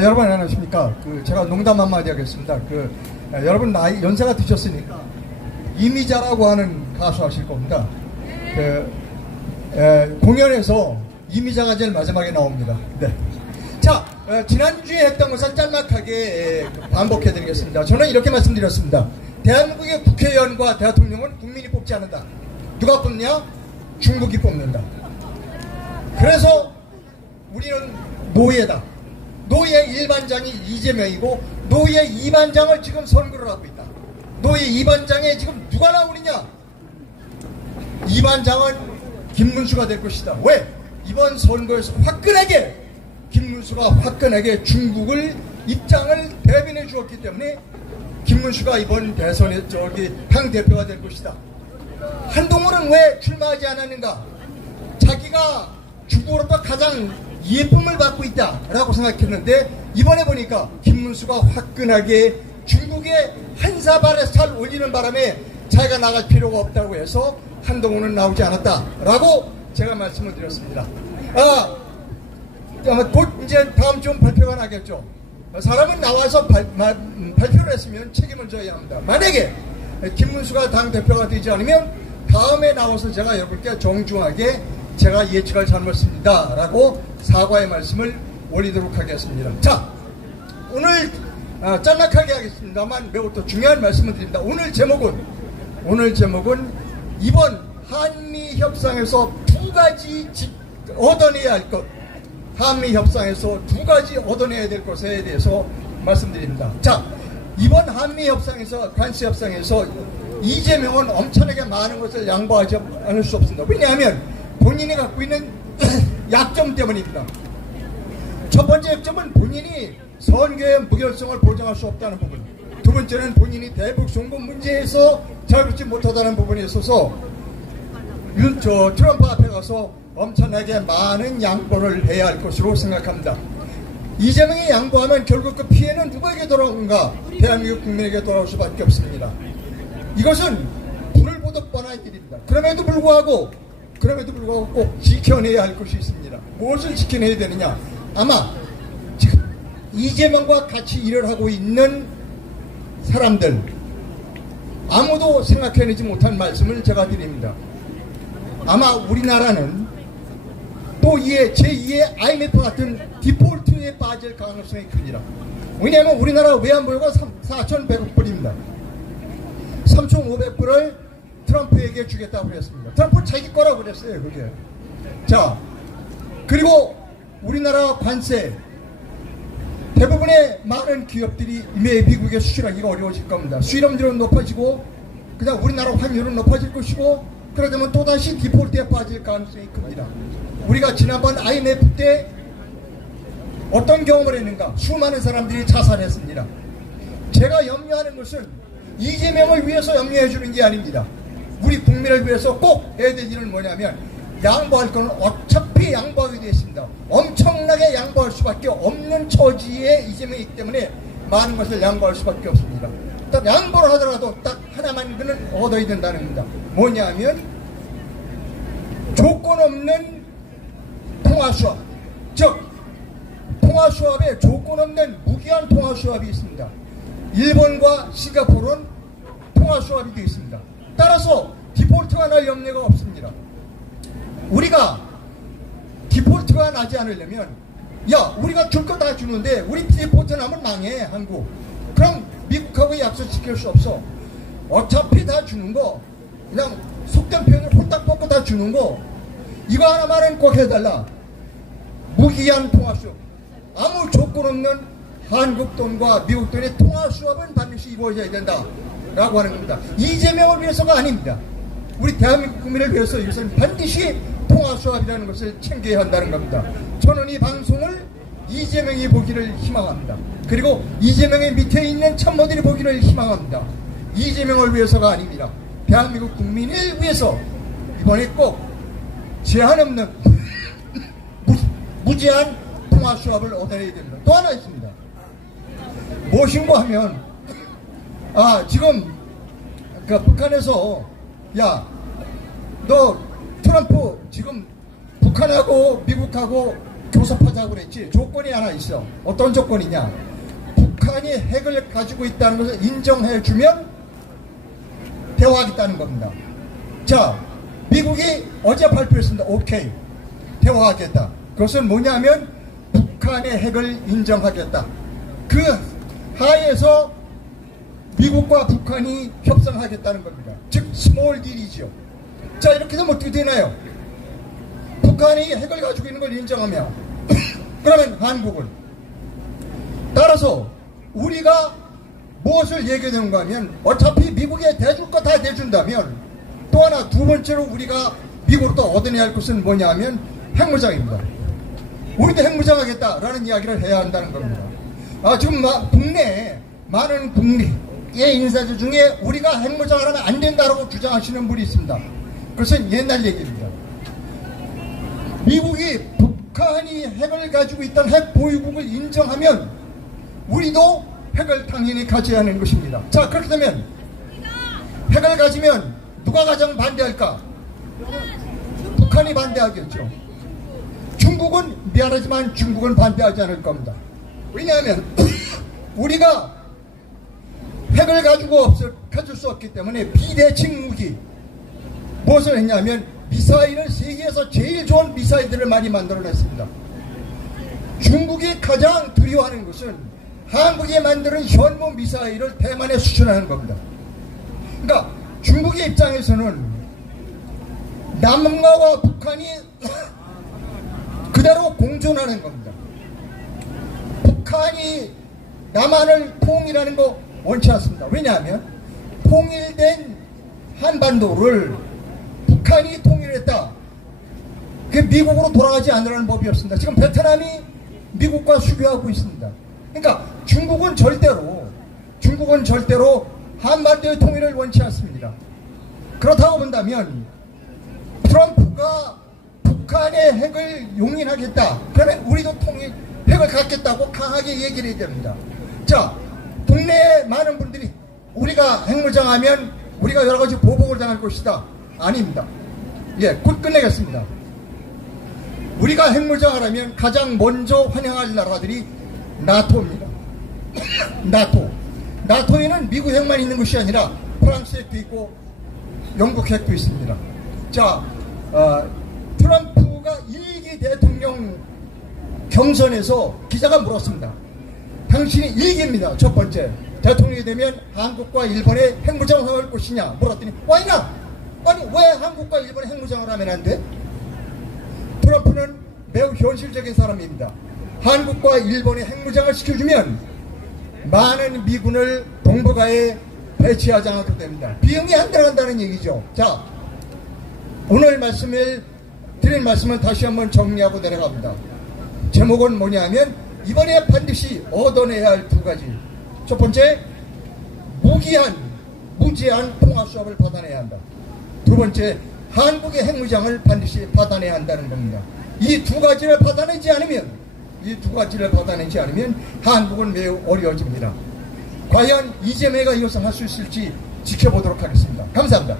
여러분 안녕하십니까. 제가 농담 한마디 하겠습니다. 여러분 나이 연세가 드셨으니까 이미자라고 하는 가수 아실 겁니다. 공연에서 이미자가 제일 마지막에 나옵니다. 네. 자, 지난주에 했던 것을 짤막하게 반복해 드리겠습니다. 저는 이렇게 말씀드렸습니다. 대한민국의 국회의원과 대통령은 국민이 뽑지 않는다. 누가 뽑냐? 중국이 뽑는다. 그래서 우리는 노예다. 노예 1반장이 이재명이고 노예 2반장을 지금 선거를 하고 있다. 노예 2반장에 지금 누가 나오느냐? 2반장은 김문수가 될 것이다. 왜? 이번 선거에서 화끈하게 김문수가 화끈하게 중국을 입장을 대변해 주었기 때문에 김문수가 이번 대선에 당 대표가 될 것이다. 한동훈은 왜 출마하지 않았는가? 자기가 중국으로부터 가장 예쁨을 받고 있다라고 생각했는데 이번에 보니까 김문수가 화끈하게 중국의 한 사발에 살 올리는 바람에 자기가 나갈 필요가 없다고 해서 한동훈은 나오지 않았다라고 제가 말씀을 드렸습니다. 곧 이제 다음 주 발표가 나겠죠. 사람은 나와서 발표를 했으면 책임을 져야 합니다. 만약에 김문수가 당대표가 되지 않으면 다음에 나와서 제가 여러분께 정중하게 제가 예측을 잘못했습니다 라고 사과의 말씀을 올리도록 하겠습니다. 자, 오늘 짤막하게 하겠습니다만 매우 또 중요한 말씀을 드립니다. 오늘 제목은 이번 한미 협상에서 두 가지 얻어내야 할 것, 한미 협상에서 두 가지 얻어내야 될 것에 대해서 말씀드립니다. 자, 이번 한미 협상에서 관세 협상에서 이재명은 엄청나게 많은 것을 양보하지 않을 수 없습니다. 왜냐하면 본인이 갖고 있는 약점 때문입니다. 첫 번째 약점은 본인이 선거의 무결성을 보장할 수 없다는 부분. 두 번째는 본인이 대북 송금 문제에서 잘 붙지 못하다는 부분에 있어서 트럼프 앞에 가서 엄청나게 많은 양보를 해야 할 것으로 생각합니다. 이재명이 양보하면 결국 그 피해는 누구에게 돌아오는가? 대한민국 국민에게 돌아올 수밖에 없습니다. 이것은 불을 보듯 뻔한 일입니다. 그럼에도 불구하고 꼭 지켜내야 할 것이 있습니다. 무엇을 지켜내야 되느냐? 아마 지금 이재명과 같이 일을 하고 있는 사람들 아무도 생각해내지 못한 말씀을 제가 드립니다. 아마 우리나라는 또 제2의 IMF 같은 디폴트에 빠질 가능성이 큽니다. 왜냐하면 우리나라 외환보유가 4,100억 불입니다. 3,500불을 트럼프에게 주겠다고 그랬습니다. 트럼프는 자기 거라고 그랬어요, 그게. 자, 그리고 우리나라 관세, 대부분의 많은 기업들이 미국에 수출하기가 어려워질 겁니다. 수입률은 높아지고, 그냥 우리나라 환율은 높아질 것이고, 그러다면 또다시 디폴트에 빠질 가능성이 큽니다. 우리가 지난번 IMF 때 어떤 경험을 했는가? 수많은 사람들이 자살했습니다. 제가 염려하는 것은 이재명을 위해서 염려해 주는 게 아닙니다. 우리 국민을 위해서 꼭 해야 될 일은 뭐냐면 양보할 거는 어차피 양보하게 되어 있습니다. 엄청나게 양보할 수밖에 없는 처지에 이재명이기 때문에 많은 것을 양보할 수밖에 없습니다. 딱 양보를 하더라도 딱 하나만 그는 얻어야 된다는 겁니다. 뭐냐면 조건 없는 통화수합, 즉 통화수합에 조건 없는 무기한 통화수합이 있습니다. 일본과 싱가포르는 통화수합이 되어 있습니다. 따라서 디폴트가 날 염려가 없습니다. 우리가 디폴트가 나지 않으려면 우리가 줄 거 다 주는데 우리 디폴트 나면 망해 한국. 그럼 미국하고 약속 지킬 수 없어. 어차피 다 주는 거 그냥 속된 표현을 홀딱 벗고 다 주는 거 이거 하나만은 꼭 해달라. 무기한 통화수합, 아무 조건 없는 한국 돈과 미국 돈의 통화수합은 반드시 이루어져야 된다 라고 하는 겁니다. 이재명을 위해서가 아닙니다. 우리 대한민국 국민을 위해서 이것은 반드시 통화수합이라는 것을 챙겨야 한다는 겁니다. 저는 이 방송을 이재명이 보기를 희망합니다. 그리고 이재명의 밑에 있는 참모들이 보기를 희망합니다. 이재명을 위해서가 아닙니다. 대한민국 국민을 위해서 이번에 꼭 제한 없는 무제한 통화수합을 얻어내야 됩니다. 또 하나 있습니다. 무엇인가 하면 지금 북한에서 너 트럼프 지금 북한하고 미국하고 교섭하자고 그랬지. 조건이 하나 있어. 어떤 조건이냐? 북한이 핵을 가지고 있다는 것을 인정해주면 대화하겠다는 겁니다. 자, 미국이 어제 발표했습니다. 오케이, 대화하겠다. 그것은 뭐냐면 북한의 핵을 인정하겠다. 그 하에서 미국과 북한이 협상하겠다는 겁니다. 즉 스몰 딜이죠. 자, 이렇게 되면 어떻게 되나요? 북한이 핵을 가지고 있는 걸 인정하면 그러면 한국은 따라서 우리가 무엇을 얘기하는가 하면 어차피 미국에 대줄 거 다 대준다면 또 하나 두 번째로 우리가 미국으로부터 얻어내야 할 것은 뭐냐 하면 핵무장입니다. 우리도 핵무장하겠다라는 이야기를 해야 한다는 겁니다. 지금 국내에 많은 국내의 인사들 중에 우리가 핵무장을 하면 안 된다라고 주장하시는 분이 있습니다. 그것은 옛날 얘기입니다. 미국이 북한이 핵을 가지고 있던 핵 보유국을 인정하면 우리도 핵을 당연히 가져야 하는 것입니다. 자, 그렇게 되면 핵을 가지면 누가 가장 반대할까? 북한이 반대하겠죠. 중국은 미안하지만 중국은 반대하지 않을 겁니다. 왜냐하면 우리가 핵을 가질 수 없기 때문에 비대칭 무기 무엇을 했냐면 미사일을 세계에서 제일 좋은 미사일들을 많이 만들어냈습니다. 중국이 가장 두려워하는 것은 한국이 만드는 현무 미사일을 대만에 수출하는 겁니다. 그러니까 중국의 입장에서는 남한과 북한이 그대로 공존하는 겁니다. 북한이 남한을 통일하는 거 원치 않습니다. 왜냐하면 통일된 한반도를 북한이 통일했다. 그게 미국으로 돌아가지 않으라는 법이 없습니다. 지금 베트남이 미국과 수교하고 있습니다. 그러니까 중국은 절대로 한반도의 통일을 원치 않습니다. 그렇다고 본다면 트럼프가 북한의 핵을 용인하겠다. 그러면 우리도 핵을 갖겠다고 강하게 얘기를 해야 됩니다. 자, 국내에 많은 분들이 우리가 핵무장하면 우리가 여러 가지 보복을 당할 것이다. 아닙니다. 예, 곧 끝내겠습니다. 우리가 핵무장을 하면 가장 먼저 환영할 나라들이 나토입니다. 나토에는 미국 핵만 있는 것이 아니라 프랑스 핵도 있고 영국 핵도 있습니다. 자, 트럼프가 1기 대통령 경선에서 기자가 물었습니다. 당신이 1기입니다. 첫 번째. 대통령이 되면 한국과 일본의 핵무장을 할 것이냐 물었더니 Why not? 아니 왜 한국과 일본의 핵무장을 하면 안 돼? 트럼프는 매우 현실적인 사람입니다. 한국과 일본의 핵무장을 시켜주면 많은 미군을 동북아에 배치하지 않아도 됩니다. 비용이 안 들어간다는 얘기죠. 자, 오늘 드린 말씀을 다시 한번 정리하고 내려갑니다. 제목은 뭐냐면 이번에 반드시 얻어내야 할 두 가지. 첫 번째, 무제한 통화 수합을 받아내야 한다. 두 번째, 한국의 핵무장을 반드시 받아내야 한다는 겁니다. 이 두 가지를 받아내지 않으면 한국은 매우 어려워집니다. 과연 이재명이가 이것을 할 수 있을지 지켜보도록 하겠습니다. 감사합니다.